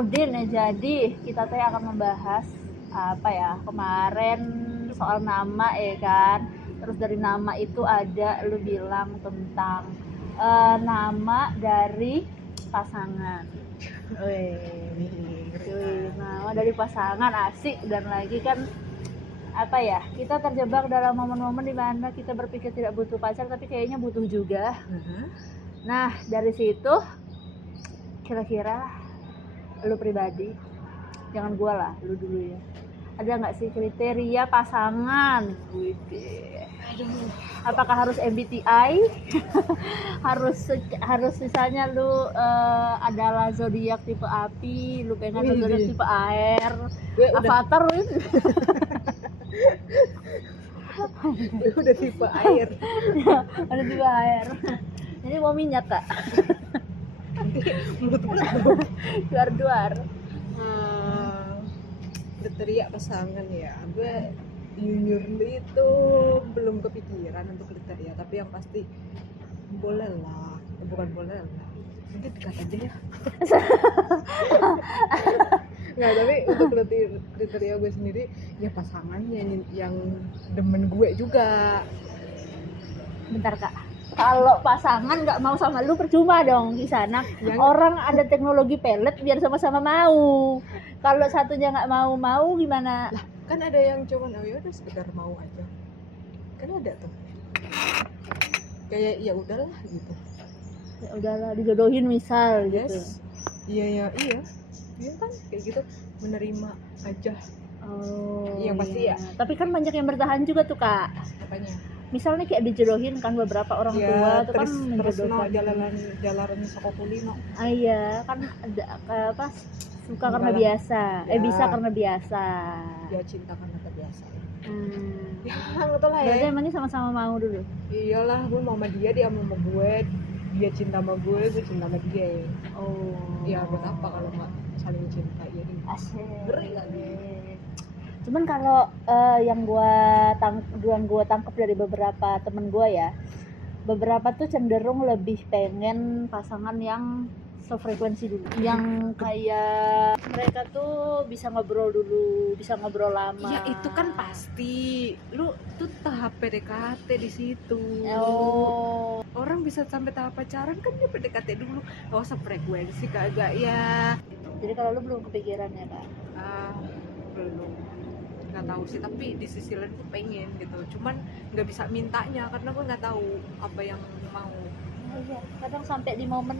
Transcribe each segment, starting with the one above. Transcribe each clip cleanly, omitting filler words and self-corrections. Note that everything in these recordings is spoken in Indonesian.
Udin ya, jadi kita teh akan membahas apa ya kemarin soal nama ya kan. Terus dari nama itu ada lu bilang tentang nama dari pasangan. Nama dari pasangan asik, dan lagi kan apa ya, kita terjebak dalam momen-momen dimana kita berpikir tidak butuh pacar tapi kayaknya butuh juga. Nah dari situ kira-kira lu pribadi, jangan gua lah, lu dulu ya, ada nggak sih kriteria pasangan? Apakah harus MBTI? harus misalnya lu adalah zodiak tipe api, lu pengen zodiak tipe air, avatar lu itu. Udah tipe air. Ada tipe air. Jadi mau minyak kak? Duar-duar. Kriteria pasangan ya, gue jujurly itu belum kepikiran untuk kriteria, tapi yang pasti boleh lah, bukan boleh lah, nanti dekat aja ya. Nggak, tapi untuk kriteria gue sendiri ya pasangannya yang demen gue juga. Bentar kak, kalau pasangan nggak mau sama lu percuma dong di sana. Orang ada teknologi pelet biar sama-sama mau. Kalau satunya nggak mau gimana? Lah kan ada yang cuman oh ya udah sekedar mau aja, kan ada tuh kayak ya udahlah gitu, Ya udahlah dijodohin misal gitu. Iya kan kayak gitu, menerima aja. Yang pasti ya. Tapi kan banyak yang bertahan juga tuh kak. Apanya? Misalnya kayak dijodohin kan beberapa orang tua tuh kan menjodohkan. Jalanan Sokokulino. Iya kan ada apa, suka karena biasa, bisa karena biasa. Ya cinta karena terbiasa. Ya nggak tahu lah ya. Berarti emangnya sama-sama mau dulu? Iyalah, gue mau sama dia mau sama gue, dia cinta sama gue cinta sama dia. Ya buat apa kalau nggak saling cinta ya? Asik. Ngeri kali. Cuman kalau yang gua tangkap dari beberapa temen gua ya, beberapa tuh cenderung lebih pengen pasangan yang sefrekuensi dulu, yang kayak mereka tuh bisa ngobrol dulu, bisa ngobrol lama. Ya itu kan pasti, lu tuh tahap PDKT di situ. Orang bisa sampai tahap pacaran kan dia PDKT dulu, nggak usah frekuensi kagak ya. Jadi kalau lu belum kepikiran ya kak? Belum, nggak tahu sih, tapi di sisi lain gue pengen gitu, cuman nggak bisa mintanya karena gue nggak tahu apa yang mau. Iya, kadang sampai di momen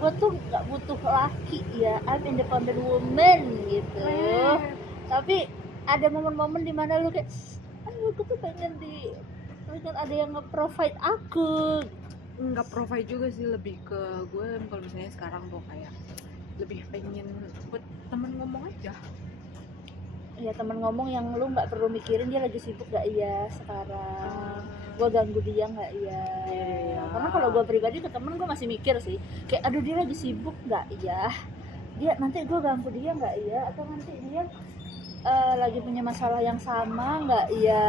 gue tuh nggak butuh laki ya, I'm independent woman gitu. Tapi ada momen-momen dimana lu kayak gue tuh pengen ada yang nge-provide aku. Nggak provide juga sih, lebih ke gue kalau misalnya sekarang tuh kayak lebih pengen buat temen ngomong aja. Ya teman ngomong yang lu nggak perlu mikirin dia lagi sibuk nggak iya sekarang, gue ganggu dia nggak iya. Karena kalau gue pribadi ke temen gue masih mikir sih, kayak aduh dia lagi sibuk nggak iya, dia nanti gue ganggu dia nggak iya, atau nanti dia lagi punya masalah yang sama nggak iya.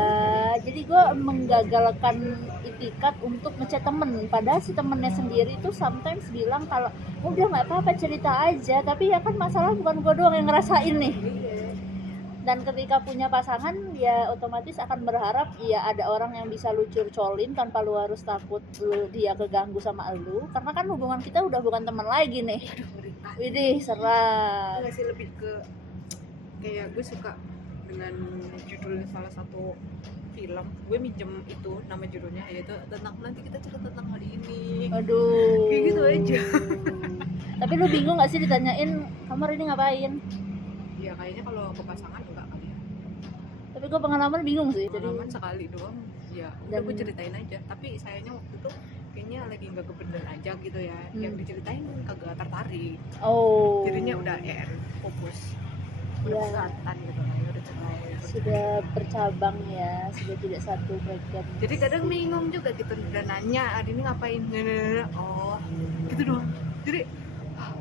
Jadi gue menggagalkan itikat untuk ngechat temen, padahal si temennya sendiri tuh sometimes bilang kalau udah nggak apa-apa cerita aja, tapi ya kan masalah bukan gue doang yang ngerasain nih. Dan ketika punya pasangan ya otomatis akan berharap ya ada orang yang bisa lu curcolin tanpa lu harus takut dia keganggu sama lu, karena kan hubungan kita udah bukan teman lagi nih. Widih serah. Nggak sih, lebih ke kayak gue suka dengan judul salah satu film, gue minjem itu nama judulnya, yaitu tentang nanti kita cerita tentang hari ini. Aduh, kayak gitu aja. Tapi lu bingung gak sih ditanyain kamu hari ini ngapain? Ya kayaknya kalau ke pasangan enggak kali ya. Tapi gue pengalaman bingung sih. Pengalaman sekali doang ya udah gue ceritain aja, tapi sayangnya waktu itu kayaknya lagi nggak kebener aja gitu ya. Yang diceritain kagak tertarik, jadinya udah fokus udah kesehatan gitu lah, udah cerai, sudah bercabang ya, sudah tidak satu bagian. Jadi kadang bingung juga gitu, udah nanya hari ini ngapain, gitu doang. Jadi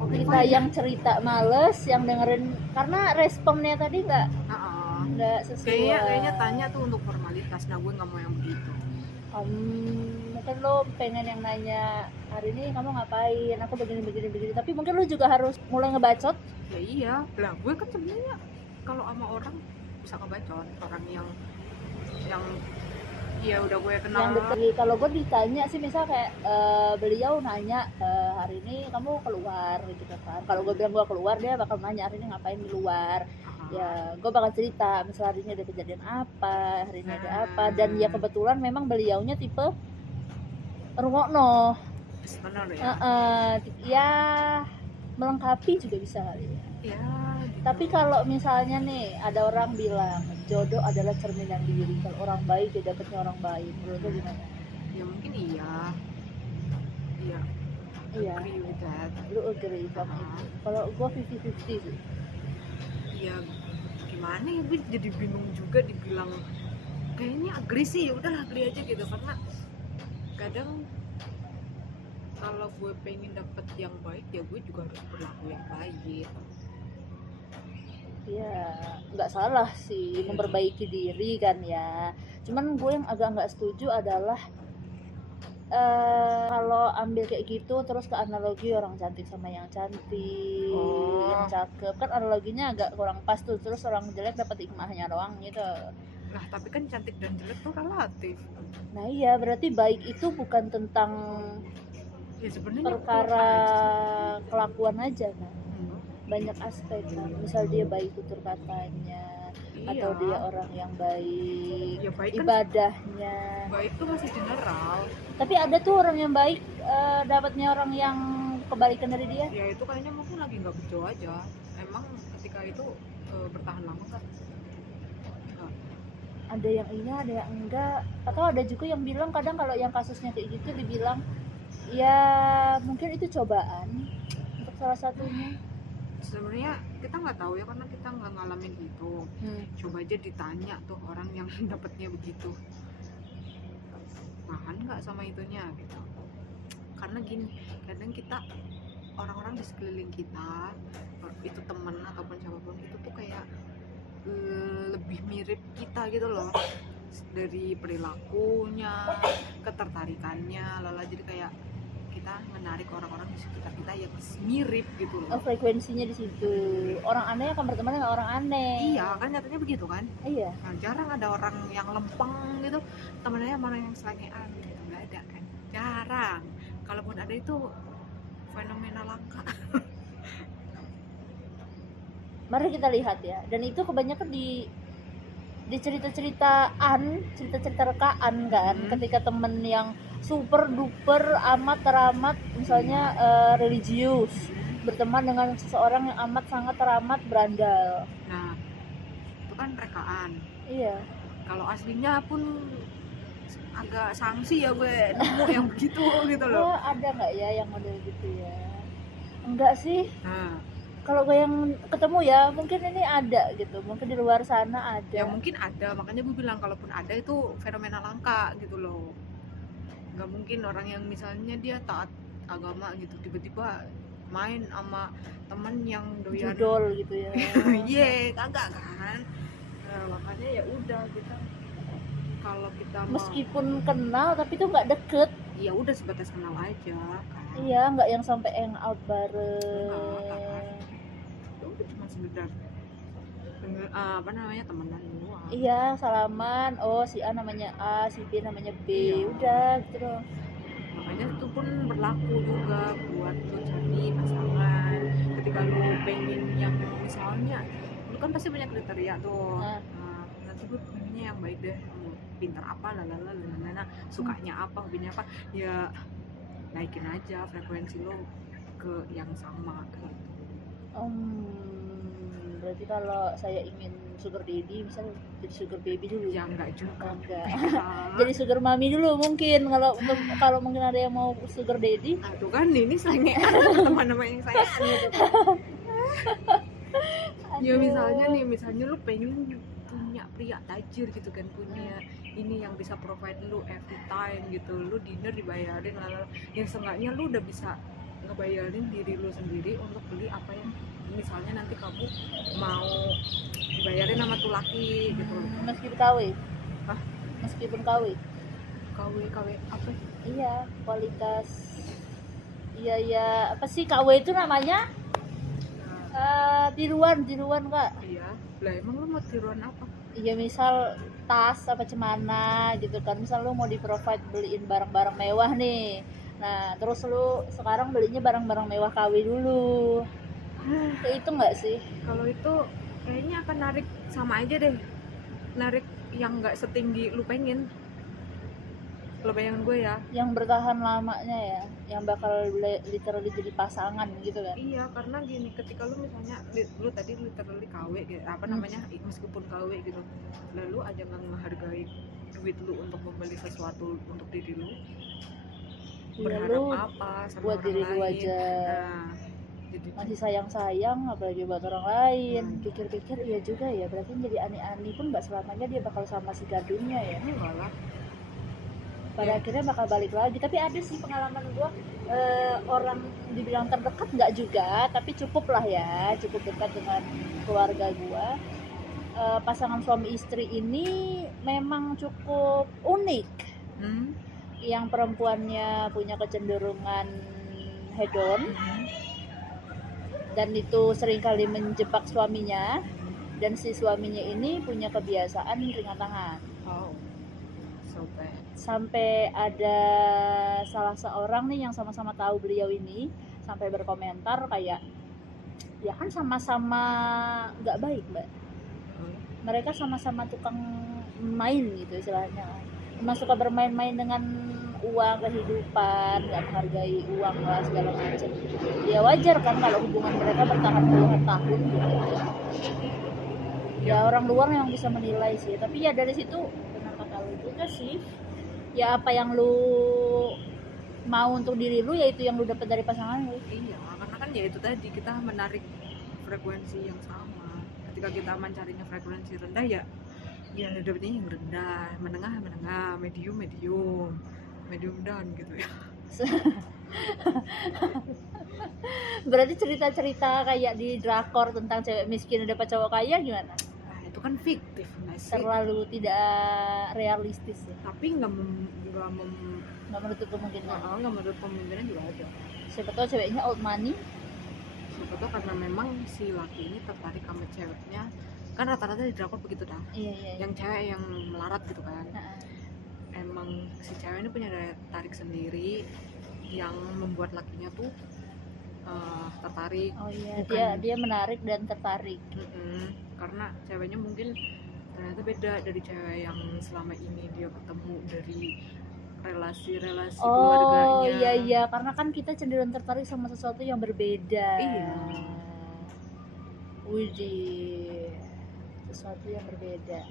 kita yang cerita males, yang dengerin karena responnya tadi nggak sesuai. Kayaknya tanya tuh untuk formalitas, nah gue nggak mau yang begitu. Mungkin lo pengen yang nanya hari ini kamu ngapain, aku begini, tapi mungkin lo juga harus mulai ngebacot. Ya iya lah, gue kan sebenarnya kalau sama orang bisa ngebacot, orang yang ya udah gue kenal. Yang deket, kalau gue ditanya sih misal kayak beliau nanya hari ini kamu keluar gitu kan, kalau gue bilang gue keluar, dia bakal nanya hari ini ngapain di luar. Ya gue bakal cerita misal hari ini ada kejadian apa, hari ini ada apa, dan ya kebetulan memang beliaunya tipe rungokno ya. Ya melengkapi juga bisa kali ya. Ya gitu. Tapi kalau misalnya nih ada orang bilang jodoh adalah cerminan diri, kalau orang baik dia dapetnya orang baik, menurut lo gimana? Ya mungkin iya agree with that. Lu agree sama itu? Kalau gue 50-50 sih. Ya gimana ya, gue jadi bingung juga dibilang kayaknya agree sih, ya udahlah agree aja gitu, karena kadang kalau gue pengen dapet yang baik ya gue juga harus berlaku yang baik. Ya nggak salah sih memperbaiki diri kan ya, cuman gue yang agak nggak setuju adalah kalau ambil kayak gitu terus ke analogi orang cantik sama yang cantik, yang cakep, kan analoginya agak kurang pas tuh, terus orang jelek dapat hikmahnya doang gitu. Nah tapi kan cantik dan jelek tuh relatif. Nah iya, berarti baik itu bukan tentang ya sebenarnya perkara kelakuan aja kan, banyak aspek kan, misal dia baik tutur katanya, atau dia orang yang baik, ya, baik ibadahnya kan, baik tuh masih general, tapi ada tuh orang yang baik dapatnya orang yang kebalikan dari dia. Ya itu kayaknya mungkin lagi nggak bejo aja, emang ketika itu bertahan lama kan. Ada yang iya, ada yang enggak, atau ada juga yang bilang kadang kalau yang kasusnya kayak gitu dibilang ya mungkin itu cobaan untuk salah satunya. Sebenarnya kita nggak tahu ya, karena kita nggak ngalamin itu. Coba aja ditanya tuh orang yang dapetnya begitu, tahan nggak sama itunya gitu. Karena gini, kadang kita orang-orang di sekeliling kita, itu teman ataupun siapapun, itu tuh kayak lebih mirip kita gitu loh, dari perilakunya, ketertarikannya, lalu jadi kayak kita menarik orang-orang di sekitar kita yang mirip gitu loh. Frekuensinya di situ. Orang aneh akan berteman dengan orang aneh. Iya kan, nyatanya begitu kan. Iya. Nah, jarang ada orang yang lempeng gitu temennya sama orang yang selengean gitu, nggak ada kan, jarang. Kalaupun ada itu fenomena langka. Mari kita lihat ya, dan itu kebanyakan di cerita-cerita rekaan kan, ketika temen yang super duper amat teramat misalnya religius berteman dengan seseorang yang amat sangat teramat berandal. Nah itu kan rekaan. Iya. Kalau aslinya pun agak sanksi ya gue nemu yang begitu gitu loh. Ada nggak ya yang model gitu ya? Enggak sih. Kalau gue yang ketemu ya mungkin ini ada gitu, mungkin di luar sana ada. Ya mungkin ada, makanya gue bilang kalaupun ada itu fenomena langka gitu loh. Nggak mungkin orang yang misalnya dia taat agama gitu tiba-tiba main sama temen yang doyan judol gitu ya. Iya, kagak kan. Nah, makanya ya udah kita, kalau kita meskipun kenal tapi tuh nggak deket, ya udah sebatas kenal aja kan. Iya, nggak yang sampai hangout bareng. Itu cuma sekedar temenan doang. Iya, salaman, oh si A namanya A, si B namanya B, udah gitu loh. Makanya itu pun berlaku juga buat lo cari pasangan. Ketika lo pengen yang misalnya, lo kan pasti banyak kriteria tuh. Nanti gue pengennya yang baik deh, pintar apa, lalala, sukanya apa, hobinya apa, ya naikin aja frekuensi lo ke yang sama gitu. Berarti kalau saya ingin sugar daddy, misalnya jadi sugar baby dulu. Ya enggak juga. Enggak. Jadi sugar mami dulu mungkin, kalau mungkin ada yang mau sugar daddy. Tuh kan ini selengean teman-teman yang saya gitu. Ya misalnya lu pengen punya pria tajir gitu kan, punya ini yang bisa provide lu every time gitu, lu dinner dibayarin, lalu yang seenggaknya lu udah bisa ngebayarin diri lu sendiri untuk beli apa yang misalnya nanti kamu mau dibayarin sama tuh laki gitu. Meskipun KW? Meskipun KW? KW apa? Iya, kualitas. Iya ya, apa sih KW itu namanya? Tiruan Kak. Iya, lah emang lu mau tiruan apa? Iya, misal tas apa cemana gitu kan, misal lu mau di provide beliin barang-barang mewah nih, nah terus lu sekarang belinya barang-barang mewah KW dulu, kayak itu nggak sih? Kalau itu kayaknya akan narik sama aja deh, narik yang nggak setinggi lu pengen. Lo bayangan gue ya, Yang bertahan lamanya ya, yang bakal literally jadi pasangan gitu kan? iya karena gini, ketika lu misalnya lu tadi literally KW gitu, apa namanya, meskipun KW gitu, lalu aja nggak menghargai duit lu untuk membeli sesuatu untuk diri lu, Iya, berharap lu apa sama buat orang diri lu lain. aja Nah, jadi masih sayang apalagi buat orang lain. Pikir-pikir iya juga ya, berarti jadi aneh-aneh pun nggak selamanya dia bakal sama si gadungnya ya. enggak lah. Pada akhirnya bakal balik lagi. Tapi ada sih pengalaman gue, orang dibilang terdekat nggak juga, tapi cukup lah ya, cukup dekat dengan keluarga gue. Pasangan suami istri ini memang cukup unik. Yang perempuannya punya kecenderungan hedon, dan itu seringkali menjebak suaminya, dan si suaminya ini punya kebiasaan ringan tangan. Oh, so bad. Sampai ada salah seorang nih yang sama-sama tahu beliau ini sampai berkomentar kayak, ya kan sama-sama nggak baik mbak, mereka sama-sama tukang main gitu istilahnya, emang suka bermain-main dengan uang, kehidupan, nggak menghargai uang lah segala macam. Ya wajar kan kalau hubungan mereka bertahan puluhan tahun gitu ya, orang luar yang bisa menilai sih. Tapi ya dari situ benar kata lu juga sih, ya apa yang lu mau untuk diri lu, yaitu yang lu dapat dari pasangan lu. Iya, karena kan ya itu tadi, kita menarik frekuensi yang sama. Ketika kita mencarinya frekuensi rendah, ya dapetnya yang rendah, menengah, medium down gitu ya. Berarti cerita-cerita kayak di drakor tentang cewek miskin dapat cowok kaya gimana? Nah, itu kan fiktif nggak sih? Terlalu tidak realistis ya. Tapi nggak menutup kemungkinan. Nggak menutup kemungkinan juga ada. Siapa tahu ceweknya old money. Siapa tahu karena memang si laki ini tertarik sama ceweknya. Kan rata-rata di drakor begitu dah. Iya. Yang cewek yang melarat gitu kan. Emang si cewek ini punya daya tarik sendiri yang membuat lakinya tuh tertarik. Oh iya, dia menarik dan tertarik. Karena ceweknya mungkin ternyata beda dari cewek yang selama ini dia ketemu, dari relasi-relasi keluarganya. Oh iya, karena kan kita cenderung tertarik sama sesuatu yang berbeda. Iya. Widih, sesuatu yang berbeda.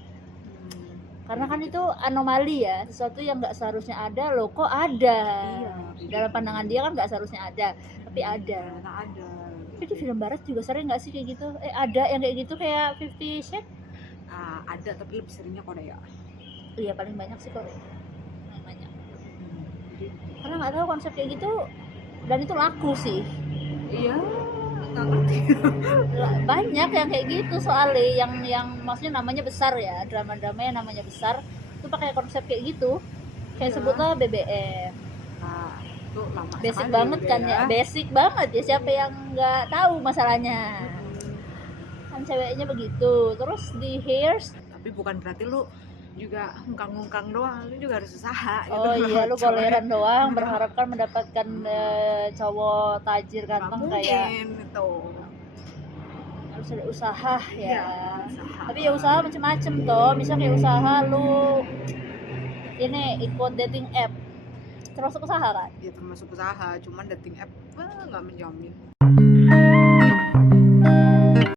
Karena kan itu anomali ya, sesuatu yang nggak seharusnya ada, loh kok ada. Iya. Dalam pandangan dia kan nggak seharusnya ada, tapi ada. Ada. Tapi di film barat juga sering nggak sih kayak gitu? Ada yang kayak gitu, kayak 50 Shades? Ada, tapi lebih seringnya Korea. Iya, paling banyak sih Korea. Paling banyak. Karena nggak tahu konsep kayak gitu, dan itu laku sih. Iya, nggak ngerti. Banyak yang kayak gitu soalnya, yang maksudnya namanya besar ya, drama-drama yang namanya besar itu pakai konsep kayak gitu. Kayak sebutlah BBM. Itu lama basic banget kan ya, basic banget ya, siapa yang nggak tahu masalahnya. Kan ceweknya begitu. Terus di Hairs, tapi bukan berarti lu juga ngungkang-ngungkang doang, lu juga harus usaha gitu. Oh iya, lu goleran doang berharap kan mendapatkan cowok tajir ganteng kayak itu. Harus ada usaha ya. Usaha. Tapi ya usaha macam-macam toh. Misal kayak usaha lu ini ikut dating app, termasuk usaha kan? Ya termasuk usaha, cuman dating app nggak menjamin.